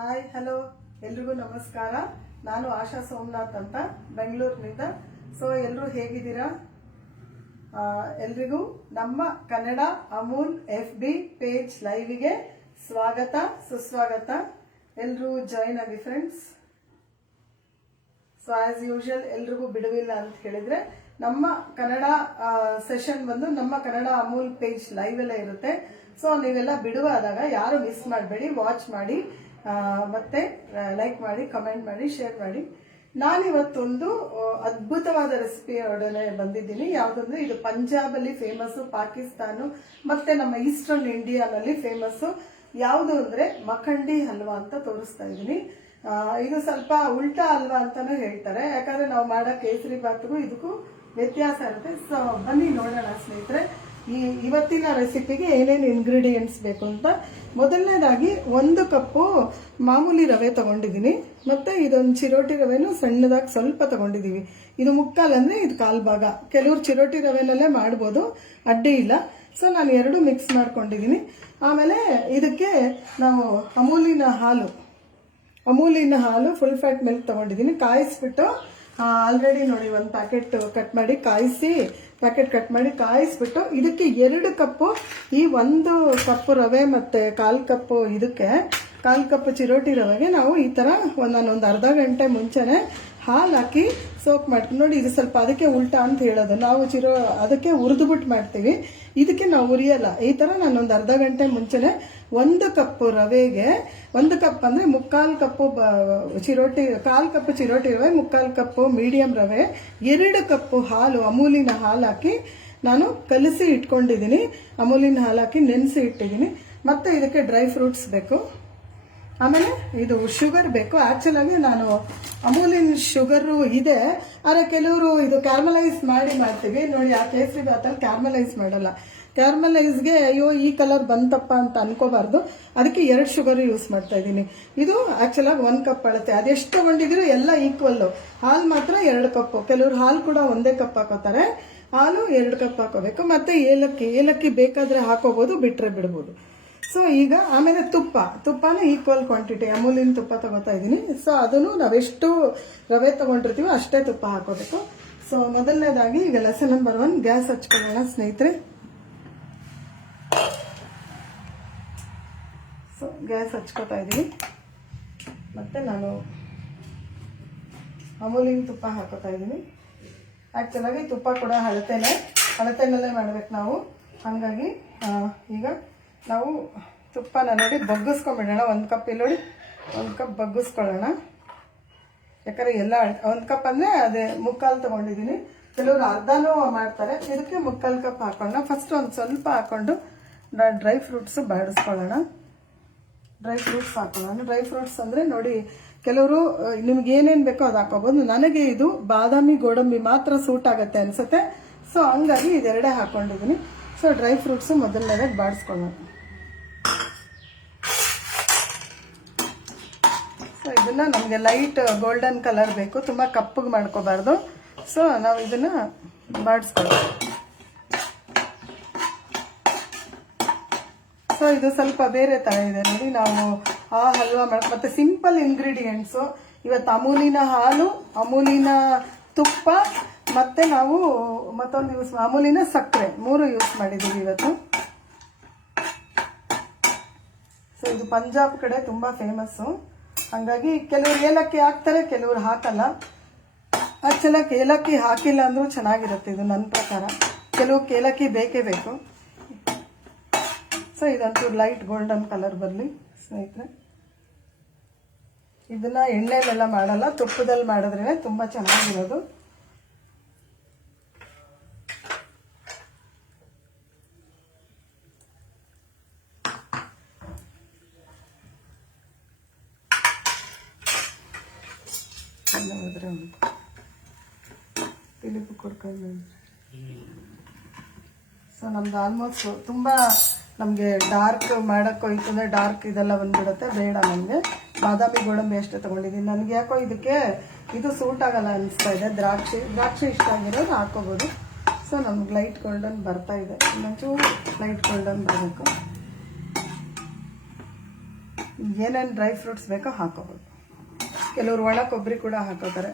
Hi hello ಎಲ್ರಿಗೂ ನಮಸ್ಕಾರ. ನಾನು ಆಶಾ ಸೋಮನಾಥ್ ಅಂತ ಬೆಂಗಳೂರಿನಿಂದ. ಸೊ ಎಲ್ಲರೂ ಹೇಗಿದ್ದೀರಾ? ಎಲ್ರಿಗೂ ನಮ್ಮ ಕನ್ನಡ ಅಮೂಲ್ FB ಪೇಜ್ ಲೈವ್ಗೆ ಸ್ವಾಗತ ಸುಸ್ವಾಗತ. ಎಲ್ಲರೂ ಜಾಯಿನ್ ಆಗಿ ಫ್ರೆಂಡ್ಸ್. ಸೊ ಆಸ್ ಯೂಶುವಲ್ ಎಲ್ರಿಗೂ ಬಿಡುವಿಲ್ಲ ಅಂತ ಹೇಳಿದ್ರೆ ನಮ್ಮ ಕನ್ನಡ ಸೆಷನ್ ಬಂದು ನಮ್ಮ ಕನ್ನಡ ಅಮೂಲ್ ಪೇಜ್ ಲೈವ್ ಎಲ್ಲ ಇರುತ್ತೆ. ಸೊ ನೀವೆಲ್ಲ ಬಿಡುವಾದಾಗ ಯಾರು ಮಿಸ್ ಮಾಡಬೇಡಿ, ವಾಚ್ ಮಾಡಿ, ಮತ್ತೆ ಲೈಕ್ ಮಾಡಿ, ಕಮೆಂಟ್ ಮಾಡಿ, ಶೇರ್ ಮಾಡಿ. ನಾನಿವತ್ತೊಂದು ಅದ್ಭುತವಾದ ರೆಸಿಪಿಯೊಡನೆ ಬಂದಿದ್ದೀನಿ. ಯಾವುದಂದ್ರೆ ಇದು ಪಂಜಾಬಲ್ಲಿ ಫೇಮಸ್ಸು, ಪಾಕಿಸ್ತಾನ ಮತ್ತೆ ನಮ್ಮ ಈಸ್ಟರ್ನ್ ಇಂಡಿಯಾನಲ್ಲಿ ಫೇಮಸ್ಸು. ಯಾವುದು ಅಂದ್ರೆ ಮಖಂಡಿ ಹಲ್ವಾ ಅಂತ ತೋರಿಸ್ತಾ ಇದ್ದೀನಿ. ಇದು ಸ್ವಲ್ಪ ಉಲ್ಟಾ ಹಲ್ವಾ ಅಂತಾನು ಹೇಳ್ತಾರೆ, ಯಾಕಂದ್ರೆ ನಾವು ಮಾಡೋ ಕೇಸರಿ ಬಾತ್ಗೂ ಇದಕ್ಕೂ ವ್ಯತ್ಯಾಸ ಇರುತ್ತೆ. ಸೊ ಬನ್ನಿ ನೋಡೋಣ ಸ್ನೇಹಿತರೆ ಇವತ್ತಿನ ರೆಸಿಪಿಗೆ ಏನೇನು ಇಂಗ್ರೀಡಿಯೆಂಟ್ಸ್ ಬೇಕು ಅಂತ. ಮೊದಲನೇದಾಗಿ 1 ಕಪ್ಪು ಮಾಮೂಲಿ ರವೆ ತಗೊಂಡಿದ್ದೀನಿ. ಮತ್ತೆ ಇದೊಂದು ಚಿರೋಟಿ ರವೆನೂ ಸಣ್ಣದಾಗಿ ಸ್ವಲ್ಪ ತಗೊಂಡಿದ್ದೀವಿ. ಇದು ಮುಕ್ಕಾಲ್ ಅಂದ್ರೆ ಇದು ಕಾಲ್ ಭಾಗ. ಕೆಲವರು ಚಿರೋಟಿ ರವೆನಲ್ಲೇ ಮಾಡ್ಬೋದು, ಅಡ್ಡಿ ಇಲ್ಲ. ಸೊ ನಾನು 2 ಮಿಕ್ಸ್ ಮಾಡ್ಕೊಂಡಿದ್ದೀನಿ. ಆಮೇಲೆ ಇದಕ್ಕೆ ನಾವು ಅಮೂಲಿನ ಹಾಲು ಫುಲ್ ಫ್ಯಾಟ್ ಮಿಲ್ಕ್ ತಗೊಂಡಿದ್ದೀನಿ. ಕಾಯಿಸ್ಬಿಟ್ಟು ಆಲ್ರೆಡಿ ನೋಡಿ ಒಂದು ಪ್ಯಾಕೆಟ್ ಕಟ್ ಮಾಡಿ ಕಾಯಿಸ್ಬಿಟ್ಟು ಇದಕ್ಕೆ 2 ಕಪ್ಪು, ಈ 1 ಕಪ್ ರವೆ ಮತ್ತೆ 1/4 ಕಪ್ ಇದಕ್ಕೆ 1/4 ಕಪ್ ಚಿರೋಟಿ ರವೆಗೆ ನಾವು ಈ ತರ ಒಂದೊಂದು ಅರ್ಧ ಗಂಟೆ ಮುಂಚೆನೆ ಹಾಲು ಹಾಕಿ ಸೋಪ್ ಮಾಡ್ಕೊಂಡು ನೋಡಿ. ಇದು ಸ್ವಲ್ಪ ಅದಕ್ಕೆ ಉಲ್ಟಾ ಅಂತ ಹೇಳೋದು. ನಾವು ಅದಕ್ಕೆ ಹುರಿದ್ಬಿಟ್ಟು ಮಾಡ್ತೀವಿ, ಇದಕ್ಕೆ ನಾವು ಉರಿಯಲ್ಲ. ಈ ತರ ನಾನೊಂದು ಅರ್ಧ ಗಂಟೆ ಮುಂಚೆನೆ 1 ಕಪ್ ರವೆಗೆ 1 ಕಪ್ ಅಂದ್ರೆ 3/4 ಕಪ್ ಚಿರೋಟಿ, 1/4 ಕಪ್ ಚಿರೋಟಿ ರವೆ, 3/4 ಕಪ್ ಮೀಡಿಯಂ ರವೆ, 2 ಕಪ್ ಹಾಲು, ಅಮೂಲಿನ ಹಾಲು ಹಾಕಿ ನಾನು ಕಲಸಿ ಇಟ್ಕೊಂಡಿದ್ದೀನಿ. ಅಮೂಲಿನ ಹಾಲು ಹಾಕಿ ನೆನೆಸಿ ಇಟ್ಟಿದ್ದೀನಿ. ಮತ್ತೆ ಇದಕ್ಕೆ ಡ್ರೈ ಫ್ರೂಟ್ಸ್ ಬೇಕು. ಆಮೇಲೆ ಇದು ಶುಗರ್ ಬೇಕು. ಆಕ್ಚುಲ್ ಆಗಿ ನಾನು ಅಮೂಲಿನ ಶುಗರು ಇದೆ, ಆದರೆ ಕೆಲವರು ಇದು ಕ್ಯಾರ್ಮಲೈಸ್ ಮಾಡ್ತೀವಿ ನೋಡಿ. ಆ ಕೇಸರಿ ಬಾತಲ್ಲಿ ಕ್ಯಾರ್ಮಲೈಸ್ ಮಾಡಲ್ಲ. ಕ್ಯಾರ್ಮಲೈಸ್ಗೆ ಅಯ್ಯೋ ಈ ಕಲರ್ ಬಂತಪ್ಪ ಅಂತ ಅನ್ಕೋಬಾರ್ದು, ಅದಕ್ಕೆ 2 ಶುಗರ್ ಯೂಸ್ ಮಾಡ್ತಾ ಇದ್ದೀನಿ. ಇದು ಆಕ್ಚುಲ್ ಆಗಿ 1 ಕಪ್ ಅಳತೆ. ಅದೆಷ್ಟು ತಗೊಂಡಿದ್ರು ಎಲ್ಲ ಈಕ್ವಲ್. ಹಾಲು ಮಾತ್ರ 2 ಕಪ್. ಕೆಲವರು ಹಾಲು ಕೂಡ 1 ಕಪ್ ಹಾಕೋತಾರೆ, ಹಾಲು 2 ಕಪ್ ಹಾಕೋಬೇಕು. ಮತ್ತೆ ಏಲಕ್ಕಿ ಬೇಕಾದ್ರೆ ಹಾಕೋಬಹುದು, ಬಿಟ್ರೆ ಬಿಡ್ಬೋದು. ಸೊ ಈಗ ಆಮೇಲೆ ತುಪ್ಪನ ಈಕ್ವಲ್ ಕ್ವಾಂಟಿಟಿ ಅಮೂಲಿನ ತುಪ್ಪ ತಗೋತಾ ಇದ್ದೀನಿ. ಸೊ ಅದನ್ನು ನಾವೆಷ್ಟು ರವೆ ತಗೊಂಡಿರ್ತೀವೋ ಅಷ್ಟೇ ತುಪ್ಪ ಹಾಕೋಬೇಕು. ಸೊ ಮೊದಲನೇದಾಗಿ ಈಗ ಲೆಸನ್ ನಂಬರ್ 1 ಗ್ಯಾಸ್ ಹಚ್ಕೊಳ್ಳೋಣ ಸ್ನೇಹಿತರೆ. ಸೊ ಗ್ಯಾಸ್ ಹಚ್ಕೋತಾ ಇದ್ದೀನಿ. ಮತ್ತೆ ನಾನು ಅಮೂಲಿನ ತುಪ್ಪ ಹಾಕೋತಾ ಇದ್ದೀನಿ. ಆಕ್ಚುಲಾಗಿ ತುಪ್ಪ ಕೂಡ ಅಳತೆನಲ್ಲೇ ಮಾಡ್ಬೇಕು ನಾವು. ಹಾಗಾಗಿ ಈಗ ನಾವು ತುಪ್ಪನ ನೋಡಿ ಬಗ್ಗಿಸ್ಕೊಂಡ್ಬಿಡೋಣ. 1 ಕಪ್ ಇಲ್ಲಿ ನೋಡಿ, 1 ಕಪ್ ಬಗ್ಗಿಸ್ಕೊಳ್ಳೋಣ. ಯಾಕಂದ್ರೆ ಎಲ್ಲ 1 ಕಪ್ ಅಂದ್ರೆ ಅದೇ 3/4 ತಗೊಂಡಿದ್ದೀನಿ. ಕೆಲವರು ಅರ್ಧನೂ ಮಾಡ್ತಾರೆ. ಇದಕ್ಕೆ 3/4 ಕಪ್ ಹಾಕೊಳ್ಳೋಣ. ಫಸ್ಟ್ ಒಂದು ಸ್ವಲ್ಪ ಹಾಕೊಂಡು ಡ್ರೈ ಫ್ರೂಟ್ಸ್ ಬಾಡಿಸ್ಕೊಳ್ಳೋಣ. ಡ್ರೈ ಫ್ರೂಟ್ಸ್ ಅಂದ್ರೆ ನೋಡಿ, ಕೆಲವರು ನಿಮ್ಗೆ ಏನೇನು ಬೇಕೋ ಅದು ಹಾಕೋಬಹುದು. ನನಗೆ ಇದು ಬಾದಾಮಿ ಗೋಡಂಬಿ ಮಾತ್ರ ಸೂಟ್ ಆಗುತ್ತೆ ಅನ್ಸುತ್ತೆ. ಸೊ ಹಂಗಾಗಿ ಇದೆರಡೇ ಹಾಕೊಂಡಿದ್ದೀನಿ. ಸೊ ಡ್ರೈ ಫ್ರೂಟ್ಸ್ ಮೊದಲನೇದಾಗಿ ಬಾಡಿಸ್ಕೊಳ್ಳೋಣ. ಸೊ ಇದನ್ನ ನಮಗೆ ಲೈಟ್ ಗೋಲ್ಡನ್ ಕಲರ್ ಬೇಕು, ತುಂಬಾ ಕಪ್ಪಗೆ ಮಾಡ್ಕೋಬಾರ್ದು. ಸೊ ನಾವು ಇದನ್ನ ಬಾಡಿಸ್ಕೊಳ್ಳೋಣ. ಸೊ ಇದು ಸ್ವಲ್ಪ ಬೇರೆ ತರ ಇದೆ ನೋಡಿ. ನಾವು ಆ ಹಲ್ವಾ ಮತ್ತೆ ಸಿಂಪಲ್ ಇಂಗ್ರೀಡಿಯೆಂಟ್ಸು. ಇವತ್ತು ಅಮೂಲಿನ ಹಾಲು, ಅಮೂಲಿನ ತುಪ್ಪ, ಮತ್ತೆ ನಾವು ಮತ್ತೊಂದು ಅಮೂಲಿನ ಸಕ್ಕರೆ 3 ಯೂಸ್ ಮಾಡಿದ್ದೀವಿ ಇವತ್ತು. ಸೊ ಇದು ಪಂಜಾಬ್ ಕಡೆ ತುಂಬಾ ಫೇಮಸ್ಸು. ಹಾಗಾಗಿ ಕೆಲವರು ಏಲಕ್ಕಿ ಹಾಕ್ತಾರೆ, ಕೆಲವರು ಹಾಕಲ್ಲ. ಆಕ್ಚುಲಾಗಿ ಏಲಕ್ಕಿ ಹಾಕಿಲ್ಲ ಅಂದ್ರೂ ಚೆನ್ನಾಗಿರುತ್ತೆ ಇದು ನನ್ನ ಪ್ರಕಾರ. ಕೆಲವು ಏಲಕ್ಕಿ ಬೇಕೇ ಬೇಕು. ಸೊ ಇದಂತೂ ಲೈಟ್ ಗೋಲ್ಡನ್ ಕಲರ್ ಬರಲಿ ಸ್ನೇಹಿತರೆ. ಇದನ್ನ ಎಣ್ಣೆಲೆಲ್ಲ ಮಾಡಲ್ಲ, ತುಪ್ಪದಲ್ಲಿ ಮಾಡಿದ್ರೆ ತುಂಬಾ ಚೆನ್ನಾಗಿರೋದು. ಸೊ ನಮ್ದು ಆಲ್ಮೋಸ್ಟ್ ತುಂಬಾ ನಮಗೆ ಡಾರ್ಕ್ ಮಾಡಕ್ಕೆ ಹೋಯ್ತು ಅಂದರೆ ಡಾರ್ಕ್ ಇದೆಲ್ಲ ಬಂದ್ಬಿಡುತ್ತೆ. ಬೇಡ, ನನಗೆ ಬಾದಾಮಿ ಗೋಡಂಬಿ ಅಷ್ಟೇ ತೊಗೊಂಡಿದ್ದೀನಿ. ನನಗೆ ಯಾಕೋ ಇದಕ್ಕೆ ಇದು ಸೂಟ್ ಆಗಲ್ಲ ಅನಿಸ್ತಾ ಇದೆ. ದ್ರಾಕ್ಷಿ ಇಷ್ಟ ಆಗಿರೋದು ಹಾಕೋಬೋದು. ಸೊ ನಮ್ಗೆ ಲೈಟ್ ಗೋಲ್ಡನ್ ಬರ್ತಾ ಇದೆ, ಇನ್ನೊಂಚೂರು ಲೈಟ್ ಗೋಲ್ಡನ್ ಬರಬೇಕು. ಏನೇನು ಡ್ರೈ ಫ್ರೂಟ್ಸ್ ಬೇಕೋ ಹಾಕೋಬೋದು. ಕೆಲವರು ಒಣ ಕೊಬ್ಬರಿ ಕೂಡ ಹಾಕೋತಾರೆ.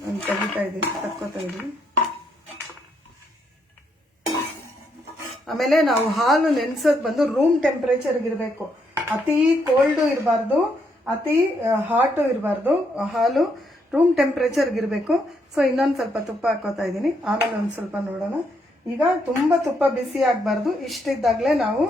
ನಾನು ತೆಗಿತಾ ಇದ್ದೀನಿ, ತಕ್ಕೋತಾ ಇದ್ದೀನಿ. ಆಮೇಲೆ ನಾವು ಹಾಲು ನೆನೆಸೋದು ಬಂದು ರೂಮ್ ಟೆಂಪ್ರೇಚರ್ಗಿರಬೇಕು. ಅತಿ ಕೋಲ್ಡು ಇರಬಾರ್ದು, ಅತಿ ಹಾಟು ಇರಬಾರ್ದು. ಹಾಲು ರೂಮ್ ಟೆಂಪ್ರೇಚರ್ಗಿರಬೇಕು. ಸೊ ಇನ್ನೊಂದು ಸ್ವಲ್ಪ ತುಪ್ಪ ಹಾಕೋತಾ ಇದ್ದೀನಿ. ಆಮೇಲೆ ಒಂದು ಸ್ವಲ್ಪ ನೋಡೋಣ. ಈಗ ತುಂಬ ತುಪ್ಪ ಬಿಸಿ ಆಗಬಾರ್ದು. ಇಷ್ಟಿದ್ದಾಗಲೇ ನಾವು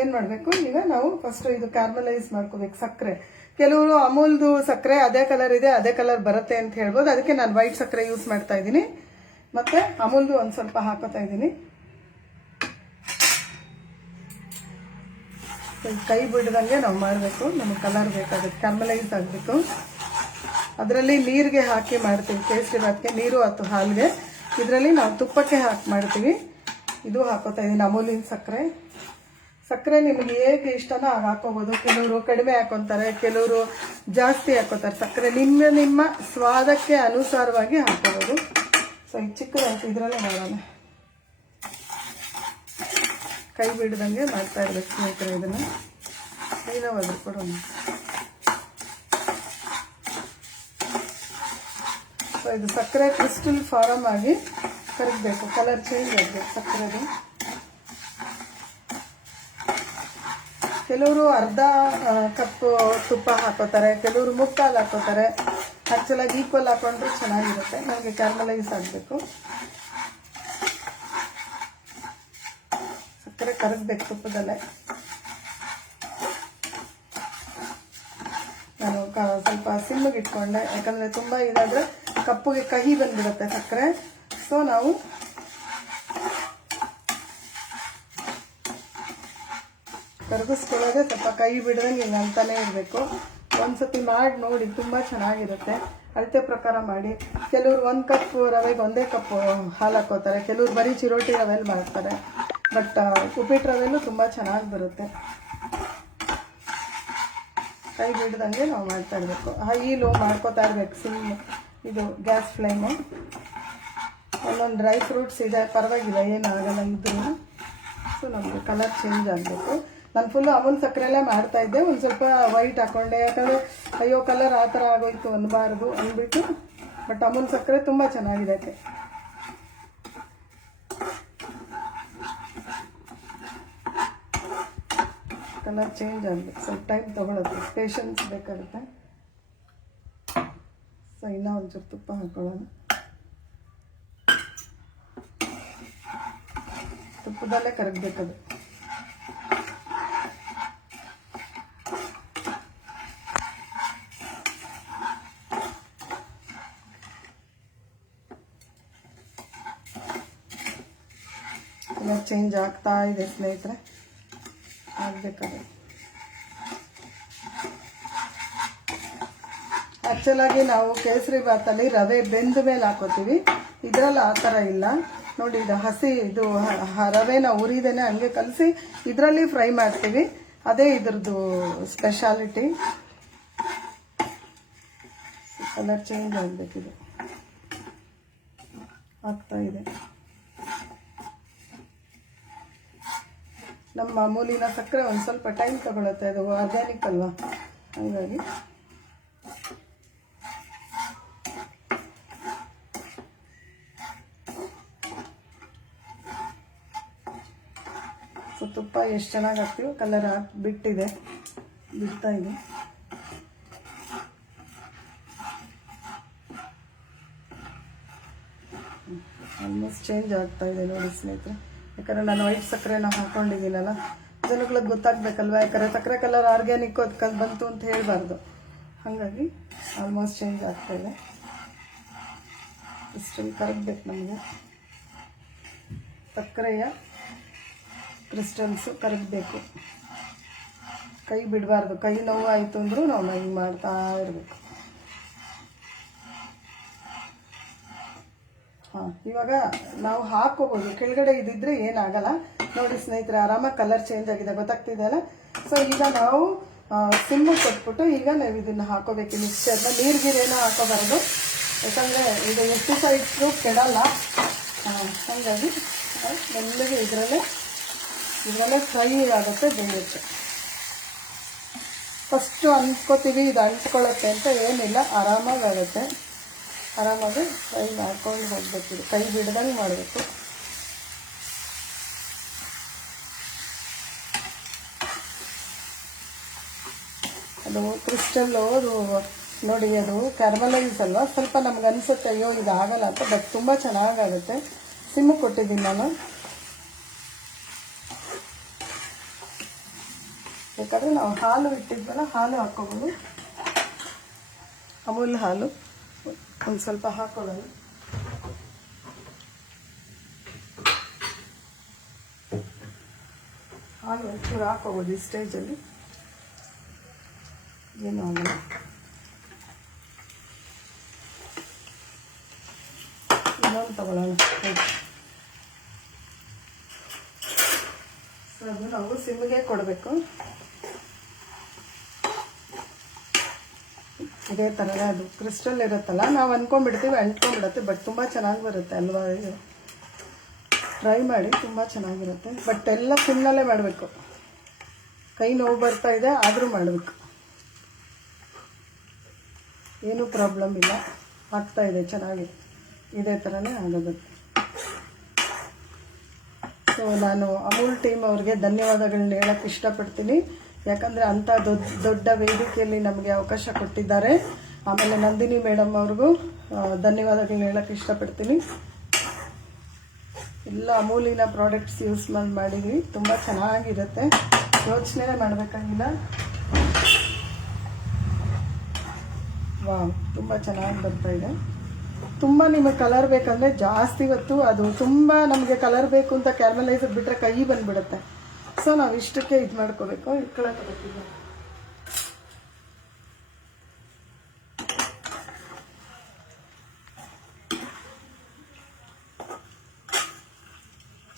ಏನು ಮಾಡಬೇಕು, ಈಗ ನಾವು ಫಸ್ಟು ಇದು ಕ್ಯಾರ್ಮಲೈಸ್ ಮಾಡ್ಕೋಬೇಕು ಸಕ್ಕರೆ. ಕೆಲವರು ಅಮೂಲ್ದು ಸಕ್ಕರೆ ಅದೇ ಕಲರ್ ಇದೆ, ಅದೇ ಕಲರ್ ಬರುತ್ತೆ ಅಂತ ಹೇಳ್ಬೋದು. ಅದಕ್ಕೆ ನಾನು ವೈಟ್ ಸಕ್ಕರೆ ಯೂಸ್ ಮಾಡ್ತಾ ಇದ್ದೀನಿ. ಮತ್ತು ಅಮೂಲ್ದು ಒಂದು ಸ್ವಲ್ಪ ಹಾಕೋತಾ ಇದ್ದೀನಿ. ಕೈ ಬಿಡ್ದಂಗೆ ನಾವು ಮಾಡಬೇಕು. ನಮಗೆ ಕಲರ್ ಬೇಕಾಗುತ್ತೆ, ಕ್ಯಾರ್ಮಲೈಸ್ ಆಗಬೇಕು. ಅದರಲ್ಲಿ ನೀರಿಗೆ ಹಾಕಿ ಮಾಡ್ತೀವಿ. ಕೇಸರಿ ಭಾತ್ಗೆ ನೀರು ಅಥವಾ ಹಾಲಿಗೆ. ಇದರಲ್ಲಿ ನಾವು ತುಪ್ಪಕ್ಕೆ ಹಾಕಿ ಮಾಡ್ತೀವಿ. ಇದು ಹಾಕೋತಾ ಇದ್ದೀನಿ ಅಮೂಲಿನ ಸಕ್ಕರೆ. ಸಕ್ಕರೆ ನಿಮಗೆ ಹೇಗೆ ಇಷ್ಟನೋ ಆಗ ಹಾಕೋಬೋದು. ಕೆಲವರು ಕಡಿಮೆ ಹಾಕೊತಾರೆ, ಕೆಲವರು ಜಾಸ್ತಿ ಹಾಕೋತಾರೆ. ಸಕ್ಕರೆ ನಿಮ್ಮ ಸ್ವಾದಕ್ಕೆ ಅನುಸಾರವಾಗಿ ಹಾಕೋಬೋದು. ಸೊ ಈ ಚಿಕ್ಕದಾಯ್ತು, ಇದರಲ್ಲೇ ಮಾಡೋಣ. ಕೈ ಬಿಡ್ದಂಗೆ ಮಾಡ್ತಾ ಇರ್ಬೇಕು ಸ್ನೇಹಿತರೆ. ಇದನ್ನು ಕ್ಲೀನಾಗಿ ಕೊಡೋಣ. ಸೊ ಇದು ಸಕ್ಕರೆ ಕ್ರಿಸ್ಟಲ್ ಫಾರಮ್ ಆಗಿ ಕರಗಬೇಕು, ಕಲರ್ ಚೇಂಜ್ ಆಗಬೇಕು ಸಕ್ಕರೆದು. ಕೆಲವರು ಅರ್ಧ ಕಪ್ಪು ತುಪ್ಪ ಹಾಕೋತಾರೆ, ಕೆಲವರು ಮುಕ್ಕಾಲು ಹಾಕೋತಾರೆ. ಆ್ಯಕ್ಚುಲಾಗಿ ಈಕ್ವಲ್ ಹಾಕೊಂಡ್ರೆ ಚೆನ್ನಾಗಿರುತ್ತೆ. ನಮಗೆ ಕ್ಯಾರ್ಮಲೈಸ್ ಆಗಬೇಕು. ಸಕ್ಕರೆ ಕರಗಬೇಕು ತುಪ್ಪದಲ್ಲೇ. ನಾನು ಸ್ವಲ್ಪ ಸಿಮ್ಮಿಗೆ ಇಟ್ಕೊಂಡೆ, ಯಾಕಂದರೆ ತುಂಬ ಇದಾದರೆ ಕಪ್ಪುಗೆ ಕಹಿ ಬಂದ್ಬಿಡುತ್ತೆ ಸಕ್ಕರೆ. ಸೊ ನಾವು ಕರಗಿಸ್ಕೊಳ್ಳೋದೇ ಸ್ವಲ್ಪ ಕೈ ಬಿಡ್ದಂಗೆ ಹಿಂಗೆ ಅಂತಾನೆ ಇರಬೇಕು. ಒಂದ್ಸತಿ ಮಾಡಿ ನೋಡಿ, ತುಂಬ ಚೆನ್ನಾಗಿರುತ್ತೆ. ಅಳತೆ ಪ್ರಕಾರ ಮಾಡಿ. ಕೆಲವರು 1 ಕಪ್ ರವೆಗೆ 1 ಕಪ್ ಹಾಲು ಹಾಕೋತಾರೆ, ಕೆಲವರು ಬರೀ ಚಿರೋಟಿ ರವೆಯಲ್ಲಿ ಮಾಡ್ತಾರೆ. ಬಟ್ ಉಪ್ಪಿಟ್ಟು ರವೆಲ್ಲೂ ತುಂಬ ಚೆನ್ನಾಗಿ ಬರುತ್ತೆ. ಕೈ ಬಿಡ್ದಂಗೆ ನಾವು ಮಾಡ್ತಾ ಇರಬೇಕು. ಹೈ ಲೋ ಮಾಡ್ಕೋತಾ ಇರಬೇಕು. ಇದು ಗ್ಯಾಸ್ ಫ್ಲೇಮು. ಒಂದೊಂದು ಡ್ರೈ ಫ್ರೂಟ್ಸ್ ಇದೆ, ಪರವಾಗಿಲ್ಲ, ಏನಾಗಲ್ಲ ಇದ್ರೂ. ಸೊ ನಮಗೆ ಕಲರ್ ಚೇಂಜ್ ಆಗಬೇಕು. ನಾನು ಫುಲ್ಲು ಅಮೂಲ್ ಸಕ್ಕರೆಲ್ಲೇ ಮಾಡ್ತಾ ಇದ್ದೆ. ಒಂದು ಸ್ವಲ್ಪ ವೈಟ್ ಹಾಕ್ಕೊಂಡೆ, ಯಾಕಂದರೆ ಅಯ್ಯೋ ಕಲರ್ ಆ ಥರ ಆಗೋಯ್ತು ಅನ್ನಬಾರ್ದು ಅಂದ್ಬಿಟ್ಟು. ಬಟ್ ಅಮೂಲ್ ಸಕ್ಕರೆ ತುಂಬ ಚೆನ್ನಾಗಿದೆ. ಕಲರ್ ಚೇಂಜ್ ಆಗಬೇಕು, ಸ್ವಲ್ಪ ಟೈಮ್ ತೊಗೊಳುತ್ತೆ, ಪೇಷನ್ಸ್ ಬೇಕಾಗುತ್ತೆ. ಸೊ ಇನ್ನೂ ಒಂಚೂರು ತುಪ್ಪ ಹಾಕೊಳ್ಳೋಣ. ತುಪ್ಪದಲ್ಲೇ ಕರಗಬೇಕದು. ಕಲರ್ ಚೇಂಜ್ ಆಗ್ತಾ ಇದೆ ಸ್ನೇಹಿತರೆ, ಆಗಬೇಕಾದ್ರೆ. ಆ್ಯಕ್ಚುಲಾಗಿ ನಾವು ಕೇಸರಿ ಭಾತಲ್ಲಿ ರವೆ ಬೆಂದ ಮೇಲೆ ಹಾಕೋತೀವಿ. ಇದರಲ್ಲಿ ಆ ಥರ ಇಲ್ಲ ನೋಡಿ. ಇದು ಹಸಿ, ಇದು ರವೆನ ಉರಿದೇನೆ ಹಂಗೆ ಕಲಸಿ ಇದರಲ್ಲಿ ಫ್ರೈ ಮಾಡ್ತೀವಿ. ಅದೇ ಇದ್ರದ್ದು ಸ್ಪೆಷಾಲಿಟಿ. ಕಲರ್ ಚೇಂಜ್ ಆಗಬೇಕಿದೆ, ಆಗ್ತಾ ಇದೆ. ನಮ್ಮ ಅಮೂಲಿನ ಸಕ್ಕರೆ ಒಂದು ಸ್ವಲ್ಪ ಟೈಮ್ ತಗೊಳುತ್ತೆ, ಅದು ಆರ್ಗ್ಯಾನಿಕ್ ಅಲ್ವಾ, ಹಾಗಾಗಿ. ಸೊ ತುಪ್ಪ ಎಷ್ಟು ಚೆನ್ನಾಗಿ ಹಾಕ್ತೀವೋ ಕಲರ್ ಬಿಟ್ಟಿದೆ, ಬಿಡ್ತಾ ಇದೆ. ಆಲ್ಮೋಸ್ಟ್ ಚೇಂಜ್ ಆಗ್ತಾ ಇದೆ ನೋಡಿ ಸ್ನೇಹಿತರೆ. ಯಾಕಂದರೆ ನಾನು ವೈಟ್ ಸಕ್ಕರೆನ ಹಾಕೊಂಡಿದ್ದೀನಲ್ಲ, ಜನಗಳಿಗೆ ಗೊತ್ತಾಗಬೇಕಲ್ವ. ಯಾಕಂದರೆ ಸಕ್ಕರೆ ಕಲರ್ ಆರ್ಗ್ಯಾನಿಕ್ ಅದು ಬಂತು ಅಂತ ಹೇಳಬಾರ್ದು. ಹಾಗಾಗಿ ಆಲ್ಮೋಸ್ಟ್ ಚೇಂಜ್ ಆಗ್ತಾಯಿದೆ. ಇಷ್ಟೊಂದು ಕರಗಬೇಕು ನಮಗೆ. ಸಕ್ಕರೆಯ ಕ್ರಿಸ್ಟಲ್ಸು ಕರಗಬೇಕು, ಕೈ ಬಿಡಬಾರ್ದು. ಕೈ ನೋವು ಆಯಿತು ಅಂದರೂ ನಾವು ಹಿಂಗೆ ಮಾಡ್ತಾ ಇರಬೇಕು. ಹಾಂ, ಇವಾಗ ನಾವು ಹಾಕೋಬೋದು. ಕೆಳಗಡೆ ಇದ್ದಿದ್ರೆ ಏನಾಗಲ್ಲ ನೋಡಿ ಸ್ನೇಹಿತರೆ. ಆರಾಮಾಗಿ ಕಲರ್ ಚೇಂಜ್ ಆಗಿದೆ, ಗೊತ್ತಾಗ್ತಿದೆಯಲ್ಲ. ಸೊ ಈಗ ನಾವು ಸಿಮ್ಮು ಕೊಟ್ಬಿಟ್ಟು ಈಗ ನಾವು ಇದನ್ನು ಹಾಕೋಬೇಕು, ಮಿಕ್ಸ್ಚರ್ನ. ನೀರಿಗೇನೋ ಹಾಕೋಬಾರ್ದು, ಯಾಕಂದರೆ ಇದು ಎಷ್ಟು ಸಹ ಇಟ್ಟರು ಕೆಡಲ್ಲ. ಹಾಗಾಗಿ ಮೆಲ್ಲಗೆ ಇದರಲ್ಲೇ ಫ್ರೈ ಆಗುತ್ತೆ, ಬೇಯುತ್ತೆ. ಫಸ್ಟು ಅಂದ್ಕೋತೀವಿ ಇದು ಅಂಟ್ಕೊಳ್ಳುತ್ತೆ ಅಂತ, ಏನಿಲ್ಲ, ಆರಾಮಾಗಿ ಆಗುತ್ತೆ. ಆರಾಮಾಗಿ ಫ್ರೈ ಮಾಡ್ಕೊಂಡು ಹೋಗ್ಬೇಕು. ಕೈ ಬಿಡ್ದಂಗೆ ಮಾಡಬೇಕು. ಅದು ಕ್ರಿಸ್ಟಲ್ಲು ಅದು ನೋಡಿ, ಅದು ಕ್ಯಾರಮಲೈಸ್ ಅಲ್ವಾ, ಸ್ವಲ್ಪ ನಮ್ಗೆ ಅನಿಸುತ್ತೆ ಅಯ್ಯೋ ಇದು ಆಗಲ್ಲ ಅಂತ, ಬಟ್ ತುಂಬ ಚೆನ್ನಾಗಾಗುತ್ತೆ. ಸಿಮ್ಮು ಕೊಟ್ಟಿದ್ದೀನಿ ನಾನು. ಬೇಕಾದರೆ ನಾವು ಹಾಲು ಇಟ್ಟಿದ್ವಲ್ಲ, ಹಾಲು ಹಾಕ್ಕೋಬೋದು. ಅಮೂಲ್ ಹಾಲು ಒಂದು ಸ್ವಲ್ಪ ಹಾಕೊಳ್ಳೋಣ. ಹಾಲು ಒಂಚೂರು ಹಾಕೋಬೋದು ಈ ಸ್ಟೇಜಲ್ಲಿ, ಏನು ಆಗಲ್ಲ. ಇನ್ನೊಂದು ತಗೊಳ್ಳೋಣ. ಸೊ ಅದು ನಾವು ಸಿಮ್ಗೆ ಕೊಡಬೇಕು. ಇದೇ ಥರನೇ ಅದು ಕ್ರಿಸ್ಟಲ್ ಇರುತ್ತಲ್ಲ, ನಾವು ಅಂದ್ಕೊಂಡ್ಬಿಡ್ತೀವಿ ಅಂಟ್ಕೊಂಡ್ಬಿಡುತ್ತೆ, ಬಟ್ ತುಂಬ ಚೆನ್ನಾಗಿ ಬರುತ್ತೆ ಅಲ್ವಾ. ಇದು ಟ್ರೈ ಮಾಡಿ, ತುಂಬ ಚೆನ್ನಾಗಿರುತ್ತೆ. ಬಟ್ ಎಲ್ಲ ಸಿಮ್ನಲ್ಲೇ ಮಾಡಬೇಕು. ಕೈ ನೋವು ಬರ್ತಾ ಇದೆ ಆದರೂ ಮಾಡಬೇಕು, ಏನೂ ಪ್ರಾಬ್ಲಮ್ ಇಲ್ಲ. ಆಗ್ತಾಯಿದೆ ಚೆನ್ನಾಗಿದೆ, ಇದೇ ಥರನೇ ಆಗೋದು. ಸೊ ನಾನು ಅಮೂಲ್ ಟೀಮ್ ಅವ್ರಿಗೆ ಧನ್ಯವಾದಗಳನ್ನ ಹೇಳೋಕ್ಕೆ ಇಷ್ಟಪಡ್ತೀನಿ. ಯಾಕಂದರೆ ಅಂಥ ದೊಡ್ಡ ವೇದಿಕೆಯಲ್ಲಿ ನಮಗೆ ಅವಕಾಶ ಕೊಟ್ಟಿದ್ದಾರೆ. ಆಮೇಲೆ ನಂದಿನಿ ಮೇಡಮ್ ಅವ್ರಿಗೂ ಧನ್ಯವಾದಗಳನ್ನ ಹೇಳೋಕ್ಕೆ ಇಷ್ಟಪಡ್ತೀನಿ. ಎಲ್ಲ ಅಮೂಲಿನ ಪ್ರಾಡಕ್ಟ್ಸ್ ಯೂಸ್ ಮಾಡಿದ್ವಿ, ತುಂಬ ಚೆನ್ನಾಗಿರುತ್ತೆ, ಯೋಚನೆ ಮಾಡಬೇಕಾಗಿಲ್ಲ. ವಾವ್, ತುಂಬ ಚೆನ್ನಾಗಿ ಬರ್ತಾಯಿದೆ. ತುಂಬ ನಿಮಗೆ ಕಲರ್ ಬೇಕಂದರೆ ಜಾಸ್ತಿ ಹೊತ್ತು ಅದು ತುಂಬ ನಮಗೆ ಕಲರ್ ಬೇಕು ಅಂತ ಕ್ಯಾರಮಲೈಸರ್ ಬಿಟ್ಟರೆ ಕೈ ಬಂದುಬಿಡುತ್ತೆ. ಸೊ ನಾವು ಇಷ್ಟಕ್ಕೆ ಇದು ಮಾಡ್ಕೋಬೇಕು. ಇಟ್ಕೊಳ್ಳೋಕೆ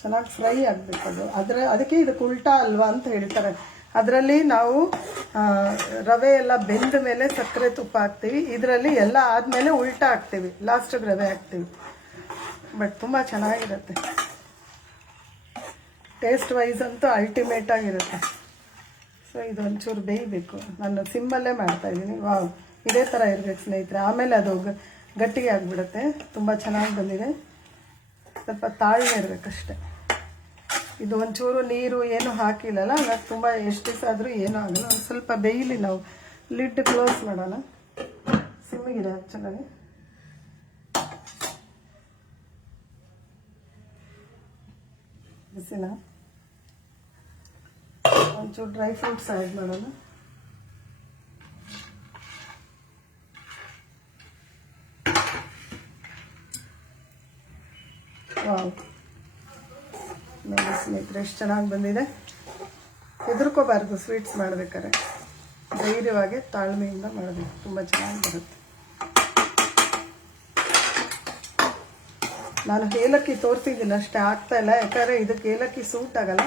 ಚೆನ್ನಾಗಿ ಫ್ರೈ ಆಗಬೇಕು ಅದು. ಅದಕ್ಕೆ ಇದಕ್ಕೆ ಉಲ್ಟಾ ಅಲ್ವಾ ಅಂತ ಹೇಳ್ತಾರೆ. ಅದರಲ್ಲಿ ನಾವು ರವೆ ಎಲ್ಲ ಬೆಂದ ಮೇಲೆ ಸಕ್ಕರೆ ತುಪ್ಪ ಹಾಕ್ತೀವಿ, ಇದರಲ್ಲಿ ಎಲ್ಲ ಆದಮೇಲೆ ಉಲ್ಟಾ ಹಾಕ್ತೀವಿ, ಲಾಸ್ಟಿಗೆ ರವೆ ಹಾಕ್ತೀವಿ. ಬಟ್ ತುಂಬ ಚೆನ್ನಾಗಿರುತ್ತೆ, ಟೇಸ್ಟ್ ವೈಸ್ ಅಂತೂ ಅಲ್ಟಿಮೇಟ್ ಆಗಿರುತ್ತೆ. ಸೊ ಇದು ಒಂಚೂರು ಬೇಯಬೇಕು. ನಾನು ಸಿಮ್ಮಲ್ಲೇ ಮಾಡ್ತಾಯಿದ್ದೀನಿ. ವಾವ್, ಇದೇ ಥರ ಇರಬೇಕು ಸ್ನೇಹಿತರೆ. ಆಮೇಲೆ ಅದು ಗಟ್ಟಿಗೆ ಆಗಿಬಿಡುತ್ತೆ. ತುಂಬ ಚೆನ್ನಾಗಿ ಬಂದಿದೆ. ಸ್ವಲ್ಪ ತಾಳ್ಮೆ ಇರಬೇಕಷ್ಟೆ. ಇದು ಒಂಚೂರು ನೀರು ಏನು ಹಾಕಿಲ್ಲಲ್ಲ, ಹಾಗಾಗಿ ತುಂಬ ಎಷ್ಟು ದಿವಸ ಆದರೂ ಏನೂ ಆಗಲ್ಲ. ಒಂದು ಸ್ವಲ್ಪ ಬೇಯಲಿ. ನಾವು ಲಿಡ್ ಕ್ಲೋಸ್ ಮಾಡೋಣ. ಸಿಮ್ಮಿಗಿದೆ ಆ್ಯಕ್ಚುಲಾಗಿ. ಬಿಸಿನ ಒಂಚೂರು ಡ್ರೈ ಫ್ರೂಟ್ಸ್ ಆ್ಯಡ್ ಮಾಡೋಣ. ವಾವ್, ನೋಡಿ ಸ್ನೇಹಿತರೆ ಎಷ್ಟು ಚೆನ್ನಾಗಿ ಬಂದಿದೆ. ಹೆದರ್ಕೋಬಾರ್ದು ಸ್ವೀಟ್ಸ್ ಮಾಡಬೇಕಾದ್ರೆ, ಧೈರ್ಯವಾಗಿ ತಾಳ್ಮೆಯಿಂದ ಮಾಡಬೇಕು, ತುಂಬ ಚೆನ್ನಾಗಿ ಬರುತ್ತೆ. ನಾನು ಏಲಕ್ಕಿ ತೋರಿಸಿದ್ದೀನಿ ಅಷ್ಟೇ, ಆಗ್ತಾಯಿಲ್ಲ. ಯಾಕಂದರೆ ಇದಕ್ಕೆ ಏಲಕ್ಕಿ ಸೂಟ್ ಆಗಲ್ಲ.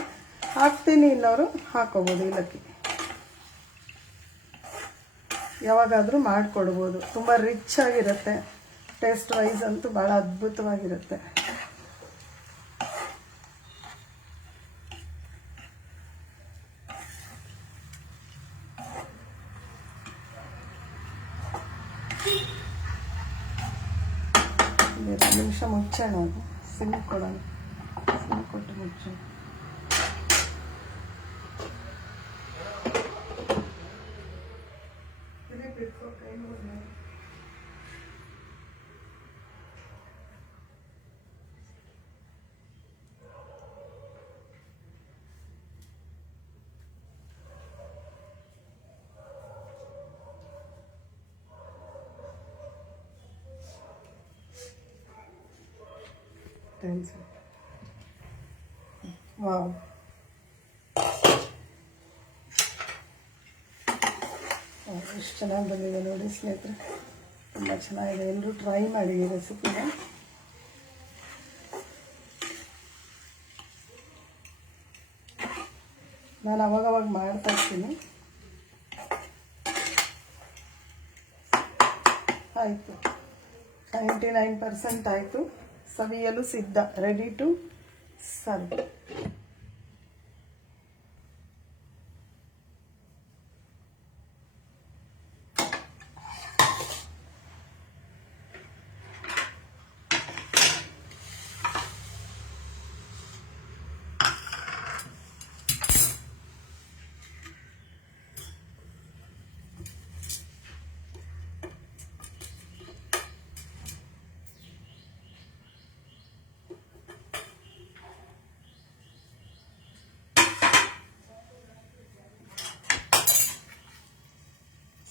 ಹಾಕ್ತೀನಿ, ಇನ್ನವರು ಹಾಕೋಬೋದು ಏಲಕ್ಕಿ. ಯಾವಾಗಾದರೂ ಮಾಡಿಕೊಡ್ಬೋದು. ತುಂಬ ರಿಚ್ ಆಗಿರುತ್ತೆ, ಟೇಸ್ಟ್ ವೈಸ್ ಅಂತೂ ಭಾಳ ಅದ್ಭುತವಾಗಿರುತ್ತೆ. ಒಂದು ನಿಮಿಷ ಮುಚ್ಚೋಣ. ಅದು ಸಿಮ್ ಕೊಡೋಣ. ಸಿಮ್ ಕೊಟ್ಟು ಮುಚ್ಚೋಣ. ವಾವ್, ಎಷ್ಟು ಚೆನ್ನಾಗಿ ಬಂದಿದೆ ನೋಡಿ ಸ್ನೇಹಿತರೆ, ತುಂಬ ಚೆನ್ನಾಗಿದೆ. ಎಲ್ಲರೂ ಟ್ರೈ ಮಾಡಿ ಈ ರೆಸಿಪಿನ. ನಾನು ಅವಾಗವಾಗ ಮಾಡ್ತಾ ಇರ್ತೀನಿ. ಆಯಿತು, 99% ಆಯಿತು. ಸವಿಯಲು ಸಿದ್ಧ, ರೆಡಿ ಟು ಸರ್ವ್.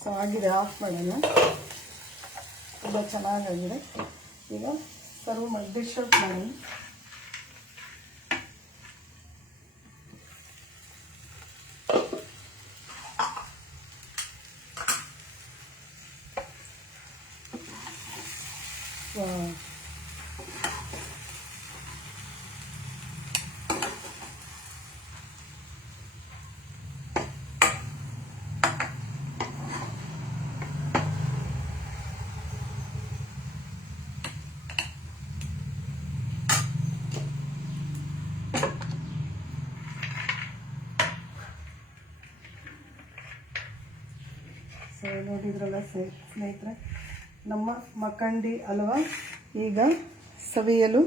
ಸೊ ಆಗಿದೆ, ಆಫ್ ಮಾಡೋಣ. ತುಂಬ ಚೆನ್ನಾಗಾಗಿದೆ. ಈಗ ಸರ್ವ್ ಮಾಡಿ ಡಿಶ್ ಔಟ್ ಮಾಡೋಣ. ಸೊ ನೋಡಿದ್ರಲ್ಲ ಸ್ನೇಹಿತರೆ, ನಮ್ಮ ಮಕ್ಕಂಡಿ ಹಲ್ವಾ ಈಗ ಸವಿಯಲು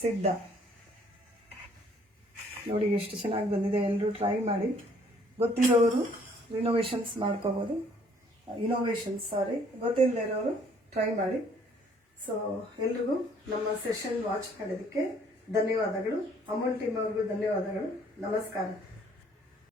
ಸಿದ್ಧ. ನೋಡಿ ಎಷ್ಟು ಚೆನ್ನಾಗಿ ಬಂದಿದೆ. ಎಲ್ಲರೂ ಟ್ರೈ ಮಾಡಿ. ಗೊತ್ತಿರೋರು ರಿನೋವೇಷನ್ಸ್ ಮಾಡ್ಕೋಬೋದು, ಗೊತ್ತಿಲ್ಲದೆ ಇರೋರು ಟ್ರೈ ಮಾಡಿ. ಸೊ ಎಲ್ರಿಗೂ ನಮ್ಮ ಸೆಷನ್ ವಾಚ್ ಮಾಡೋದಕ್ಕೆ ಧನ್ಯವಾದಗಳು. ಅಮೂಲ್ ಟೀಮ್ ಅವ್ರಿಗೂ ಧನ್ಯವಾದಗಳು. ನಮಸ್ಕಾರ.